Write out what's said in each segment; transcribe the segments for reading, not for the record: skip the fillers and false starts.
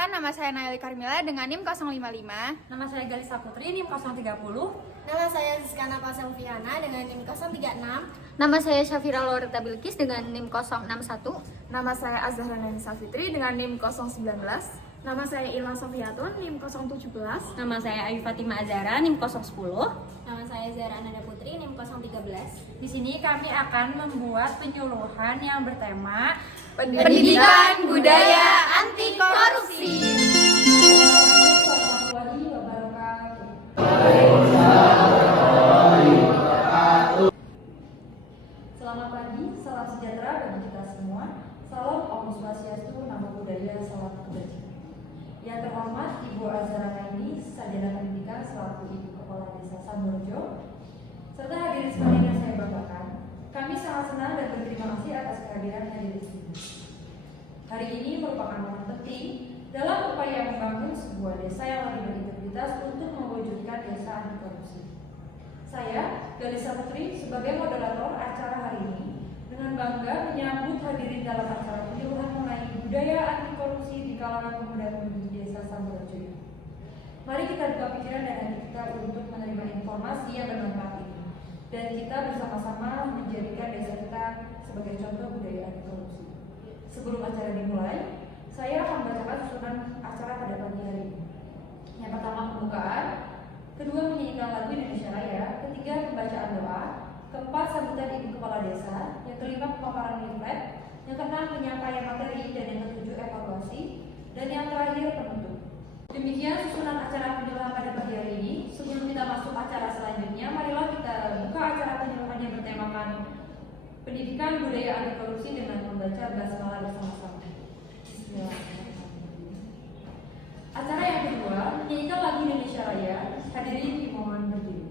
Perkenalkan, nama saya Naili Karmila dengan NIM 055. Nama saya Galisa Putri, NIM 030. Nama saya Zizkana Paselviana dengan NIM 036. Nama saya Syafira Loreta Bilkis dengan NIM 061. Nama saya Azhara Nisa Fitri dengan NIM 019. Nama saya Ilma Sofiatun, NIM 017. Nama saya Ayu Fatima Azhara, NIM 010. Nama saya Zara Ananda Putri, NIM 013. Di sini kami akan membuat penyuluhan yang bertema Pendidikan Budaya Anti Korupsi. Selamat pagi, salam sejahtera bagi kita semua. Salam Om Swastiastu, Namo Buddhaya, salam kebajikan. Yang terhormat Ibu Azhara Naini, Sarjana Pendidikan selaku Ibu Kepala Desa Samborjo, serta hadirin sekalian yang saya banggakan, kami sangat senang dan berterima kasih atas kehadirannya di sini. Hari ini merupakan momen penting dalam upaya membangun sebuah desa yang lebih berintegritas untuk mewujudkan desa anti korupsi. Saya, Galisa Putri, sebagai moderator acara hari ini, dengan bangga menyambut hadirin dalam acara penyuluhan mengenai budaya anti korupsi di kalangan pemuda-pemudi desa Samborjo. Mari kita buka pikiran dan hati kita untuk menerima informasi yang bermanfaat ini, dan kita bersama-sama menjadikan desa kita sebagai contoh budaya anti korupsi. Sebelum acara dimulai, saya akan membacakan susunan acara pada pagi hari ini. Yang pertama pembukaan, kedua menyanyikan lagu Indonesia Raya, ketiga pembacaan doa, keempat sambutan Ibu Kepala Desa, yang kelima pemaparan leaflet, yang keenam penyampaian materi, dan yang ketujuh evaluasi, dan yang terakhir penutup. Demikian susunan acara penyuluhan pada pagi hari ini. Sebelum kita masuk acara selanjutnya, marilah kita buka acara penyuluhan yang bertemakan Pendidikan Budaya Anti Korupsi dengan membaca basmalah bersama-sama. Bismillahirrahmanirrahim. Acara yang kedua, menyanyikan lagu Indonesia Raya. Hadirin dimohon berdiri.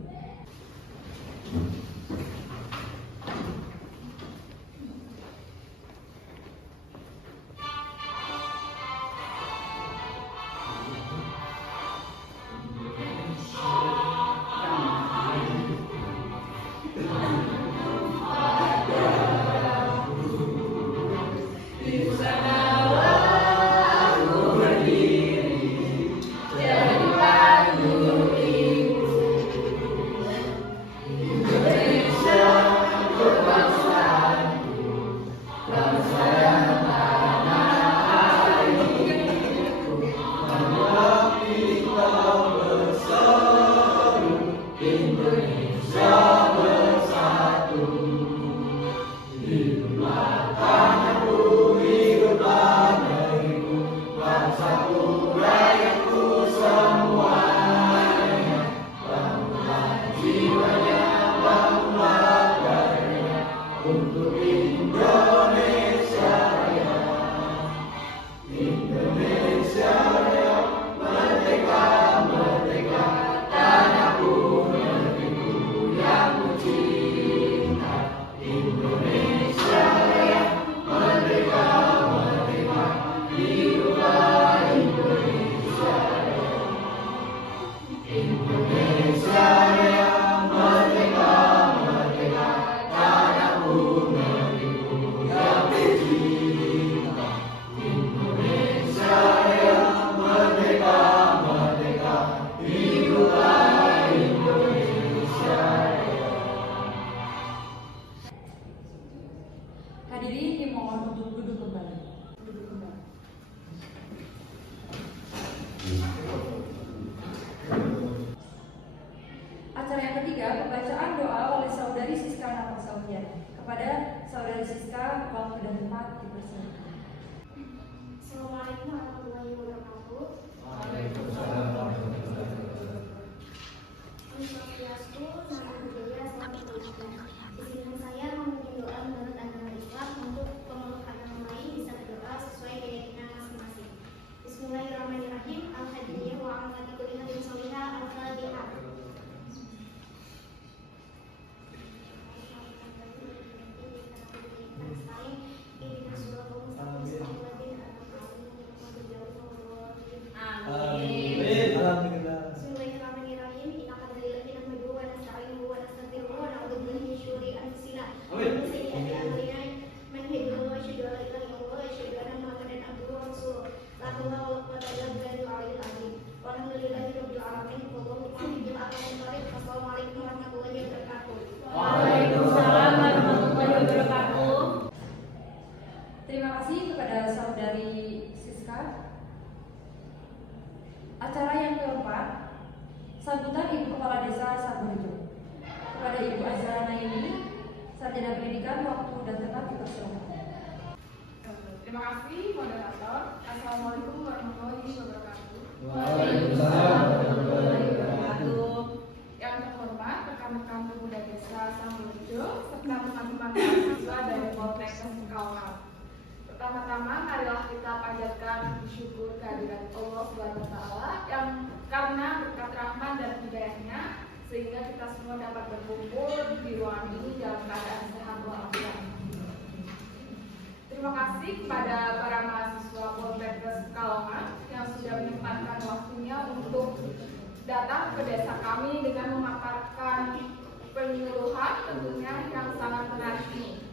Hadirin dimohon untuk duduk kembali. Acara yang ketiga, pembacaan doa oleh Saudari Siska Napasalvian. Kepada Saudari Siska, waktu dan tempat dipersilakan. Assalamualaikum warahmatullahi wabarakatuh. Waalaikumsalam warahmatullahi wabarakatuh. Om Swastiastu, Namo Buddhaya, salam kebajikan. Izinkan saya memimpin doa menurut agama Islam untuk pemeluk agama lain bisa berdoa sesuai keyakinan masing-masing. Bismillahirrahmanirrahim. Al-Hadiyah wa amati kulli hadin solihah. Al-Fatihah. Ini alamin. Wassalamualaikum warahmatullahi wabarakatuh. Waalaikumsalam warahmatullahi wabarakatuh. Terima kasih kepada saudari Siska. Acara yang keempat, sambutan Ibu Kepala Desa Saburejo. Kepada Ibu Azhara Naini, Sarjana Pendidikan, waktu dan tempat dipersilakan. Terima kasih moderator. Assalamualaikum warahmatullahi wabarakatuh. Waalaikumsalam warahmatullahi wabarakatuh. Yang terhormat rekan-rekan pemuda desa Saburejo serta teman-teman mahasiswa dari Poltekkes Pekalongan. Pertama-tama marilah kita panjatkan syukur kehadirat Allah SWT yang karena berkat rahmat dan hidayahnya sehingga kita semua dapat berkumpul di ruangan ini dalam keadaan sehat walafiat. Terima kasih kepada para mahasiswa Poltekkes Pekalongan yang sudah menyempatkan waktunya untuk datang ke desa kami dengan memaparkan penyuluhan tentunya yang sangat menarik ini.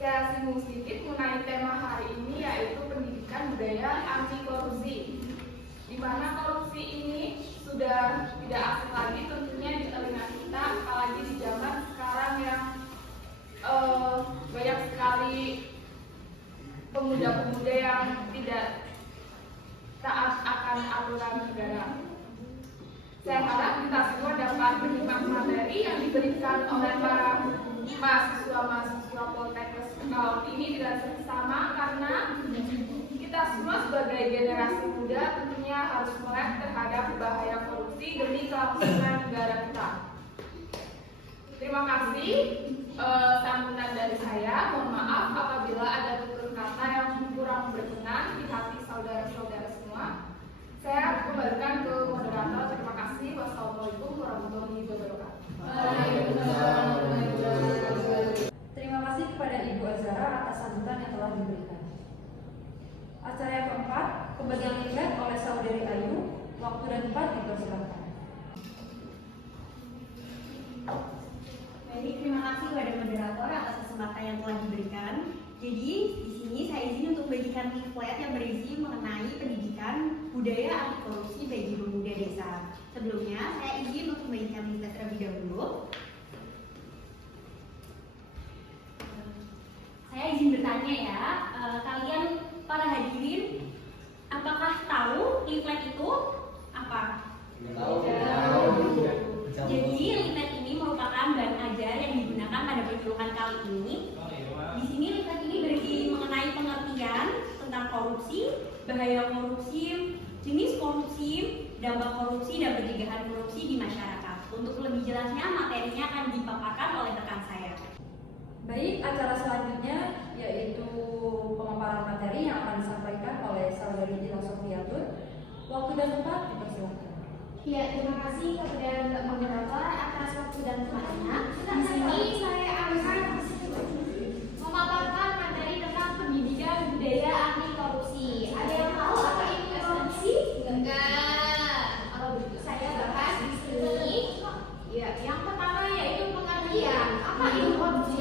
Saya singgung sedikit mengenai tema hari ini yaitu pendidikan budaya anti korupsi, di mana korupsi ini sudah tidak asing lagi tentunya di telinga kita, apalagi di zaman sekarang yang banyak sekali pemuda-pemuda yang tidak taat akan aturan negara. Saya harap kita semua dapat menyimak materi yang diberikan oleh para mahasiswa Poltekkes Pekalongan ini dengan seksama karena kita semua sebagai generasi muda tentunya harus melek terhadap bahaya korupsi demi kelangsungan negara kita. Terima kasih sambutan dari saya. Mohon maaf apabila ada tutur kata yang kurang berkenan di hati saudara-saudara semua. Saya kembalikan ke moderator. Terima kasih. Wassalamualaikum warahmatullahi wabarakatuh. Terima kasih kepada Ibu Azhara atas sambutan yang telah diberikan. Acara yang keempat, pembagian nilai oleh saudari Ayu, waktu dan tempat dipersilakan. Baik, terima kasih kepada moderator atas kesempatan yang telah diberikan. Jadi, di sini saya izin untuk membagikan leaflet yang berisi mengenai pendidikan budaya anti korupsi bagi pemuda desa. Sebelumnya, saya izin untuk membagikan leaflet terlebih dahulu. Saya izin bertanya ya, kalian para hadirin, apakah tahu leaflet itu apa? Jadi leaflet ini merupakan bahan ajar yang digunakan pada penyuluhan kali ini. Di sini leaflet ini berisi mengenai pengertian tentang korupsi, bahaya korupsi, jenis korupsi, dampak korupsi dan pencegahan korupsi di masyarakat. Untuk lebih jelasnya materinya akan dipaparkan oleh rekan saya. Baik, acara selanjutnya yaitu pemaparan materi yang akan disampaikan oleh saudari Dila Sofiatun. Waktu dan tempat dipersilakan. Ya, terima kasih kepada Mbak Moderator atas waktu dan tempatnya. Di sini saya akan memaparkan materi tentang pendidikan budaya anti korupsi. Ada yang tahu apa itu korupsi? Enggak. Kalau begitu saya bahas di sini. Ya, yang pertama yaitu pengertian. Apa itu korupsi?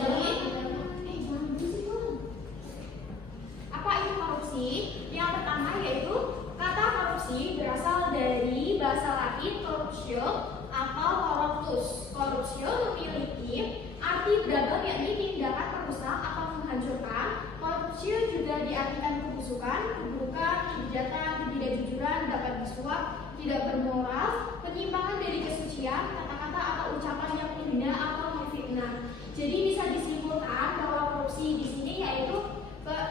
Apa itu korupsi? Yang pertama yaitu kata korupsi berasal dari bahasa Latin corruptio atau corruptus. Corruptio memiliki arti beragam yakni tindakan merusak atau menghancurkan. Corruptio juga diartikan kebusukan, keburukan, kejahatan, ketidakjujuran, dapat disuap, tidak bermoral, penyimpangan dari kesucian, kata-kata atau ucapan yang menghina atau memfitnah. Jadi bisa disimpulkan bahwa korupsi di sini yaitu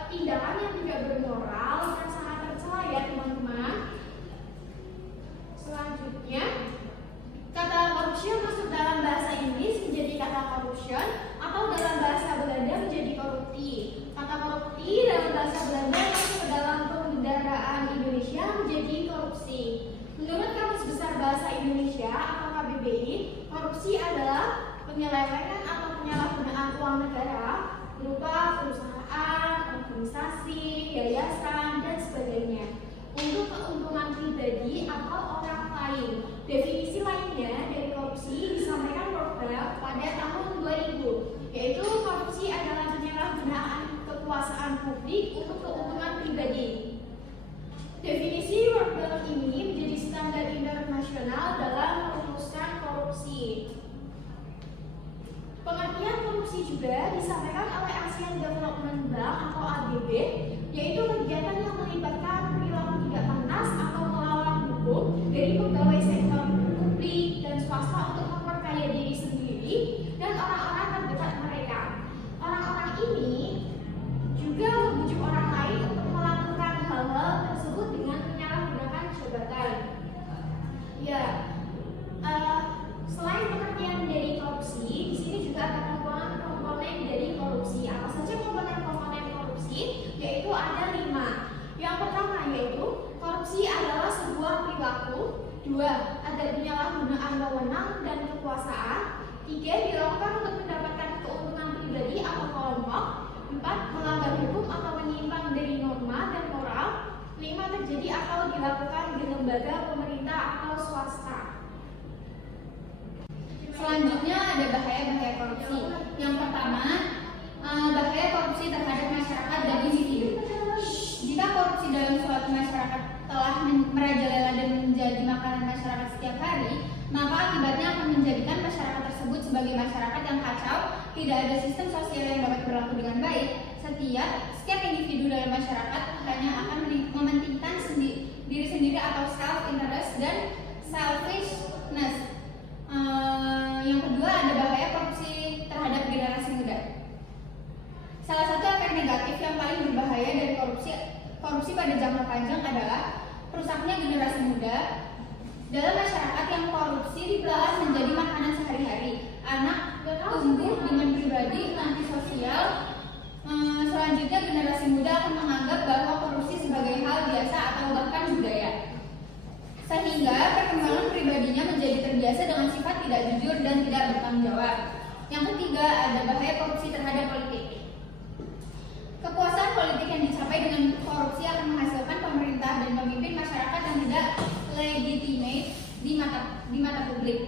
tindakan yang tidak bermoral dan sangat tercela ya teman-teman. Selanjutnya, kata corruption masuk dalam bahasa Inggris menjadi kata corruption atau dalam bahasa Belanda menjadi korupti. Kata korupti dalam bahasa Belanda masuk ke dalam pembendaharaan Indonesia menjadi korupsi. Menurut Kamus Besar Bahasa Indonesia atau KBBI, korupsi adalah penyelewengan atau penyalahgunaan uang negara berupa perusahaan, organisasi, yayasan, dan sebagainya untuk keuntungan pribadi atau orang lain. Definisi lainnya dari korupsi disampaikan World pada tahun 2000, yaitu korupsi adalah penyalahgunaan kekuasaan publik untuk keuntungan pribadi. Definisi World ini menjadi korupsi. Pengertian korupsi juga disampaikan oleh Asian Development Bank atau ADB, yaitu kegiatan yang melibatkan perilaku tidak pantas atau melawan hukum dari pegawai sektor publik dan swasta untuk memperkaya diri sendiri dan orang-orang terdekat mereka. Orang-orang ini juga membujuk orang lain untuk melakukan hal-hal tersebut dengan menyalahgunakan jabatan. Ya, selain pengertian dari korupsi, di sini juga ada komponen dari korupsi. Apa saja komponen korupsi? Yaitu ada 5. Yang pertama yaitu korupsi adalah sebuah perilaku. 2. Ada penyalahgunaan wewenang dan kekuasaan. 3. Dilakukan untuk mendapatkan keuntungan pribadi atau kelompok. 4. Melanggar hukum atau menyimpang dari norma dan moral. 5. Terjadi atau dilakukan di lembaga pemerintah atau swasta. Selanjutnya ada bahaya-bahaya korupsi. Yang pertama, bahaya korupsi terhadap masyarakat dan individu. Jika korupsi dalam suatu masyarakat telah merajalela dan menjadi makanan masyarakat setiap hari, maka akibatnya akan menjadikan masyarakat tersebut sebagai masyarakat yang kacau, tidak ada sistem sosial yang dapat berlaku dengan baik. Setiap individu dalam masyarakat hanya akan mementingkan diri sendiri atau self-interest dan selfishness. Yang kedua ada bahaya korupsi terhadap generasi muda. Salah satu efek negatif yang paling berbahaya dari korupsi pada jangka panjang adalah rusaknya generasi muda. Dalam masyarakat yang korupsi dibelah menjadi makanan sehari-hari, anak tumbuh dengan pribadi antisosial. Selanjutnya generasi muda akan menganggap bahwa korupsi sebagai hal biasa atau bahkan budaya, sehingga perkembangan pribadinya menjadi terbiasa dengan sifat tidak jujur dan tidak bertanggung jawab. Yang ketiga ada bahaya korupsi terhadap politik. Kekuasaan politik yang dicapai dengan korupsi akan menghasilkan pemerintah dan pemimpin masyarakat yang tidak legitimate di mata publik.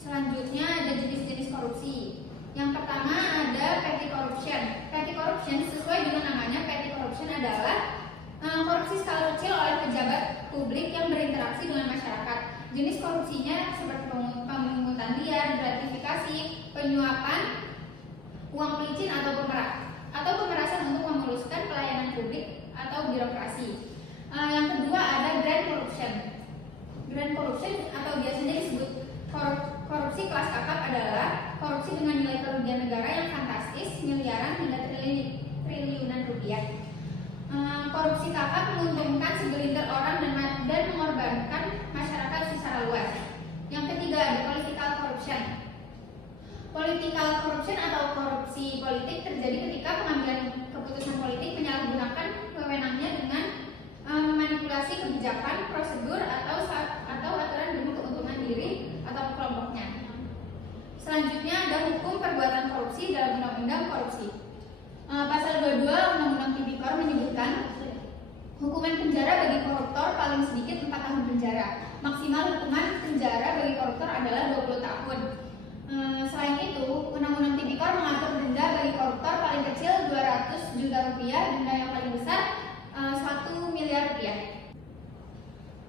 Selanjutnya ada jenis-jenis korupsi. Yang pertama ada petty corruption. Petty corruption sesuai dengan namanya, petty corruption adalah korupsi skala kecil oleh pejabat publik yang berinteraksi dengan masyarakat. Jenis korupsinya seperti pemungutan liar, gratifikasi, penyuapan, uang pelicin atau pemerasan untuk memuluskan pelayanan publik atau birokrasi. Yang kedua ada grand corruption. Grand corruption atau biasanya disebut korupsi kelas kakap adalah korupsi dengan nilai kerugian negara yang fantastis, miliaran hingga triliunan rupiah. Korupsi kakap menguntungkan segelintir orang dan mengorbankan masyarakat secara luas. Yang ketiga ada political corruption. Political corruption atau korupsi politik terjadi ketika pengambilan keputusan politik menyalahgunakan wewenangnya dengan memanipulasi kebijakan, prosedur atau aturan demi keuntungan diri atau kelompoknya. Selanjutnya ada hukum perbuatan korupsi dalam Undang-Undang Korupsi. Pasal 22 Undang-Undang Tipikor menyebutkan hukuman penjara bagi koruptor paling sedikit 4 tahun penjara. Maksimal hukuman penjara bagi koruptor adalah 20 tahun. Selain itu, Undang-Undang Tipikor mengatur denda bagi koruptor paling kecil 200 juta rupiah, denda yang paling besar 1 miliar rupiah.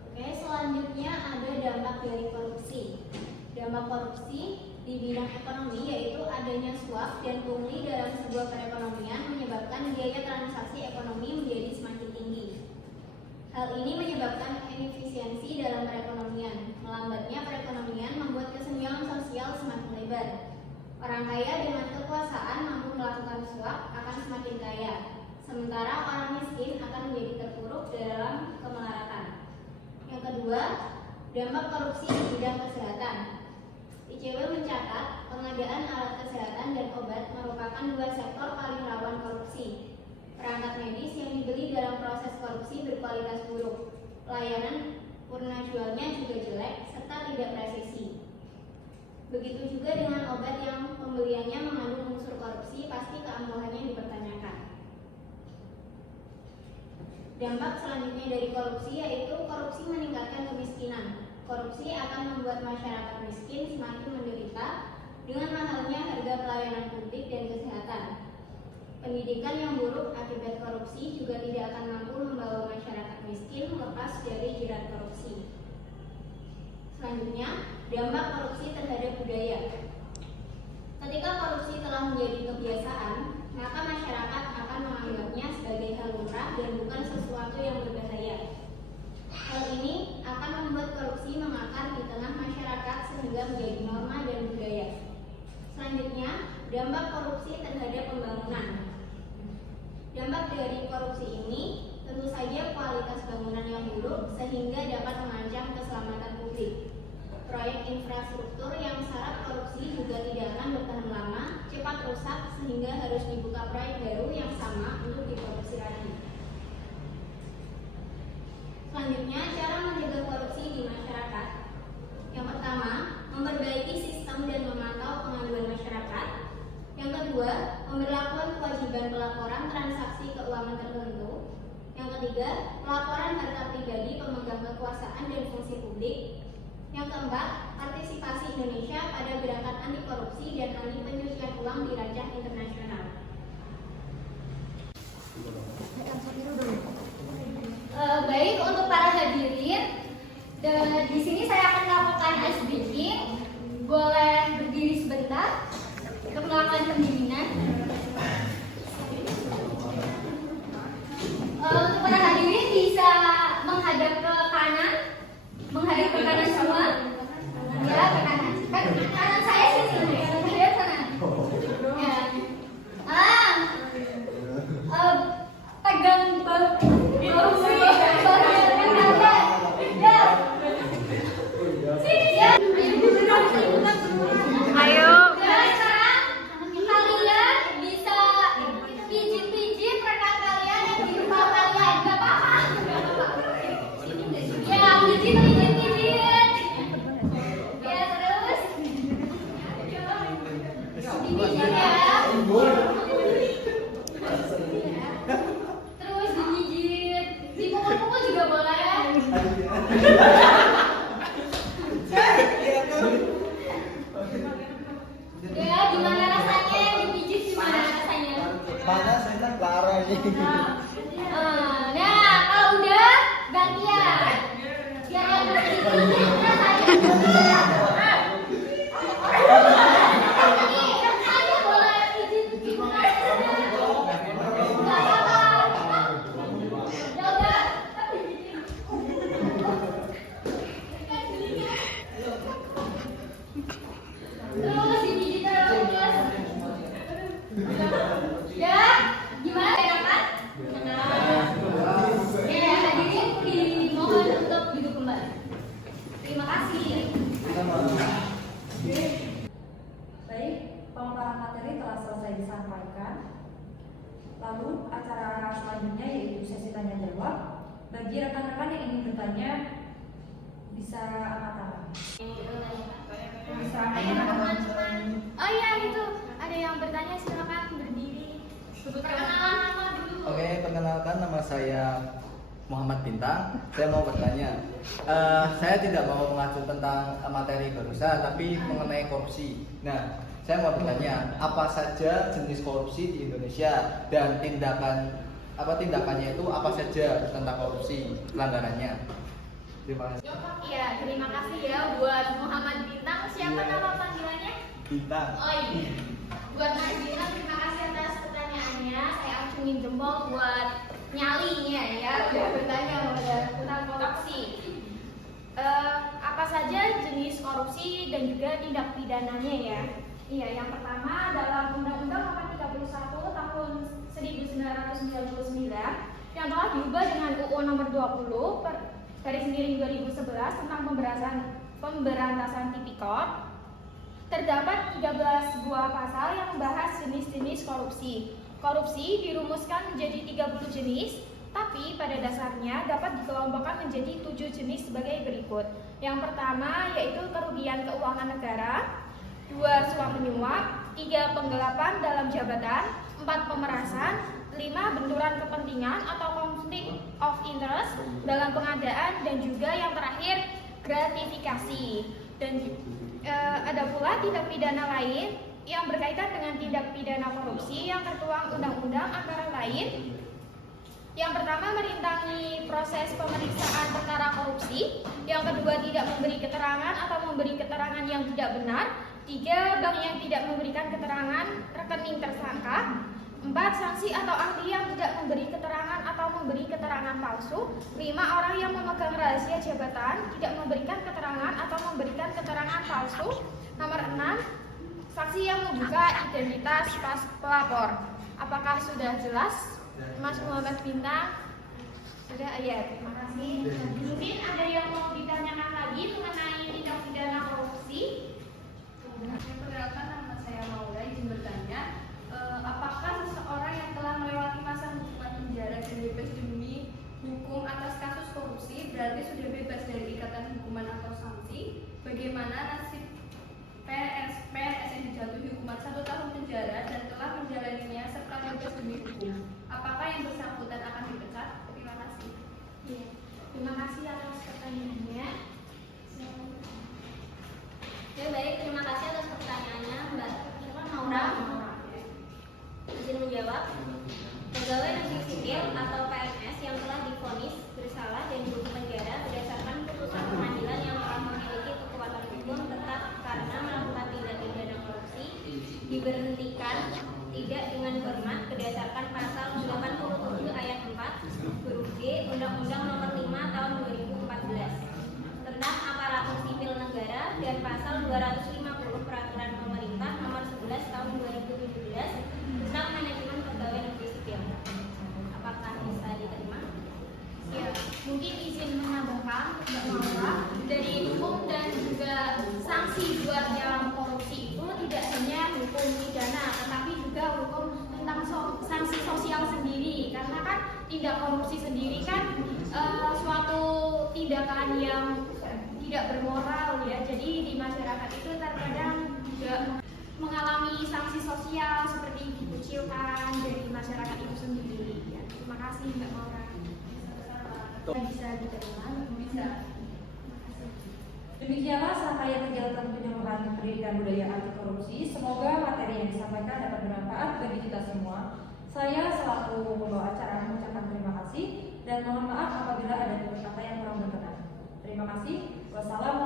Oke, selanjutnya ada dampak dari korupsi. Dampak korupsi di bidang ekonomi yaitu adanya suap dan pungli dalam sebuah perekonomian menyebabkan biaya transaksi ekonomi menjadi semakin tinggi. Hal ini menyebabkan inefisiensi dalam perekonomian. Melambatnya perekonomian membuat kesenjangan sosial semakin lebar. Orang kaya dengan kekuasaan mampu melakukan suap akan semakin kaya, sementara orang miskin akan menjadi terpuruk dalam kemelaratan. Yang kedua, dampak korupsi di bidang kesehatan. ICW mencatat pengadaan alat kesehatan dan obat merupakan 2 sektor paling rawan korupsi. Perangkat medis yang dibeli dalam proses korupsi berkualitas buruk, pelayanan purna jualnya juga jelek, serta tidak presisi. Begitu juga dengan obat yang pembeliannya mengandung unsur korupsi, pasti keangguhannya dipertanyakan. Dampak selanjutnya dari korupsi yaitu korupsi meningkatkan kemiskinan. Korupsi akan membuat masyarakat miskin semakin menderita dengan mahalnya harga pelayanan publik dan kesehatan. Pendidikan yang buruk akibat korupsi juga tidak akan mampu membawa masyarakat miskin lepas dari jerat korupsi. Selanjutnya, dampak korupsi terhadap budaya. Ketika korupsi telah menjadi kebiasaan, maka masyarakat akan menganggapnya sebagai hal lumrah dan bukan sesuatu yang berbahaya. Hal ini akan membuat korupsi mengakar di tengah masyarakat sehingga menjadi norma dan budaya. Selanjutnya, dampak korupsi terhadap pembangunan. Dampak dari korupsi ini tentu saja kualitas bangunan yang buruk sehingga dapat mengancam keselamatan publik. Proyek infrastruktur yang syarat korupsi juga tidak akan bertahan lama, cepat rusak sehingga harus dibuka proyek baru yang sama untuk dikorupsi lagi. Selanjutnya, cara mencegah korupsi di masyarakat. Yang pertama, memperbaiki sistem dan memantau pengaduan masyarakat. Yang kedua, memberlakukan kewajiban pelaporan transaksi keuangan tertentu. Yang ketiga, pelaporan harta pribadi pemegang kekuasaan dan fungsi publik. Yang keempat, partisipasi Indonesia pada gerakan anti korupsi dan anti pencucian uang di kancah internasional. Baik, untuk para hadirin, di sini saya akan melakukan ice breaking. Boleh berdiri sebentar untuk melakukan pendinginan. Untuk para hadirin bisa menghadap ke kanan, semua. Ya, ke kanan. Kanan saya sini, saya sana. Ya. Pegang Ayo. Kalian bisa pijit-pijit rekan kalian yang di rumah kalian, gak apa-apa. Ya, pijit. Ya, terus dipijit ya. Terus digigit, dipukul-pukul juga boleh. Ya, gimana rasanya dipijit, gimana rasanya? Mana saya Clara ini. Nah, kalau udah gantian. Biar yang dipijit rasanya. Ayo boleh pijit gimana? Nggak apa-apa. Ya udah. Terus dipijit terus. Ya, gimana enakan? Ya, hadirin dimohon untuk duduk kembali. Terima kasih. Baik, pemaparan materi telah selesai disampaikan. Lalu acara selanjutnya yaitu sesi tanya jawab. Bagi rekan-rekan yang ingin bertanya bisa angkat tangan. Oh iya itu, ada yang bertanya silakan berdiri. Perkenalan nama dulu. Oke, perkenalkan nama saya Muhammad Bintang. Saya mau bertanya. Saya tidak mau mengacu tentang materi barusan, tapi mengenai korupsi. Nah, saya mau bertanya, apa saja jenis korupsi di Indonesia dan tindakannya itu apa saja tentang korupsi, pelanggarannya? Terima kasih. Iya, terima kasih ya buat Muhammad Bintang. Siapa nama panggilannya? Bintang. Oh iya. Buat Mas Bintang, terima kasih atas pertanyaannya. Saya acungin jempol buat nyalinya ya, udah bertanya tentang korupsi. Apa saja jenis korupsi dan juga tindak pidananya ya? Iya, yang pertama dalam Undang-Undang Nomor 31 Tahun 1999 yang telah diubah dengan UU Nomor 20 garis miring 2011 tentang pemberantasan tipikor. Terdapat 13 buah pasal yang membahas jenis-jenis korupsi. Korupsi dirumuskan menjadi 30 jenis, tapi pada dasarnya dapat dikelompokkan menjadi 7 jenis sebagai berikut. Yang pertama yaitu kerugian keuangan negara, 2 suap menyuap, 3 penggelapan dalam jabatan, 4 pemerasan, 5 benturan kepentingan atau conflict of interest dalam pengadaan, dan juga yang terakhir gratifikasi. Dan ada pula tindak pidana lain yang berkaitan dengan tindak pidana korupsi yang tertuang undang-undang antara lain. Yang pertama menentangi proses pemeriksaan perkara korupsi. Yang kedua, tidak memberi keterangan atau memberi keterangan yang tidak benar. 3, bank yang tidak memberikan keterangan rekening tersangka. 4, saksi atau ahli yang tidak memberi keterangan atau memberi keterangan palsu. 5, orang yang memegang rahasia jabatan tidak memberikan keterangan atau memberikan keterangan palsu. Nomor 6, saksi yang membuka identitas pelapor. Apakah sudah jelas, Mas Muhammad Bintang? Sudah, ya. Terima kasih. Mungkin ada yang mau ditanyakan lagi mengenai tindak pidana korupsi? Perkenalkan, nama saya Maula, izin bertanya, apakah seseorang yang telah melewati masa hukuman penjara dan bebas demi hukum atas kasus korupsi berarti sudah bebas dari ikatan hukuman atau sanksi? Bagaimana nasib PNS yang dijatuhi hukuman 1 tahun penjara dan telah menjalaninya serta bebas demi hukum? Apakah yang bersangkutan akan dipecat? Terima kasih. Ya, terima kasih atas pertanyaannya. Oke, baik, terima kasih atas pertanyaannya Mbak Maura. Izin menjawab. Pegawai negeri sipil atau PNS yang telah divonis bersalah dan dihukum penjara berdasarkan putusan pengadilan yang telah memiliki kekuatan hukum tetap karena melakukan tindak pidana korupsi diberhentikan tidak dengan hormat berdasarkan pasal 87 ayat 4 huruf D Undang-Undang Nomor 5 Tahun 2014 tentang aparatur sipil negara dan pasal 250 Peraturan Pemerintah Nomor 11 Tahun 2017 tentang manajemen pegawai negeri sipil. Apakah bisa diterima? Ya, mungkin izin menambahkan Mbak Maura, dari hukum dan juga sanksi buat yang korupsi itu tidak hanya hukum pidana, tetapi juga hukum tentang sanksi sosial sendiri. Karena kan tindak korupsi sendiri kan suatu tindakan yang tidak bermoral ya. Jadi di masyarakat itu terkadang juga mengalami sanksi sosial seperti dikucilkan dari masyarakat itu sendiri. Ya, terima kasih Mbak Maura. Bisa diterima? Bisa. Demikianlah serangkaian kegiatan penyuluhan pendidikan budaya anti korupsi. Semoga materi yang disampaikan dapat bermanfaat bagi kita semua. Saya selaku pembawa acara mengucapkan terima kasih dan mohon maaf apabila ada kata yang kurang berkenan. Terima kasih. Wassalamualaikum.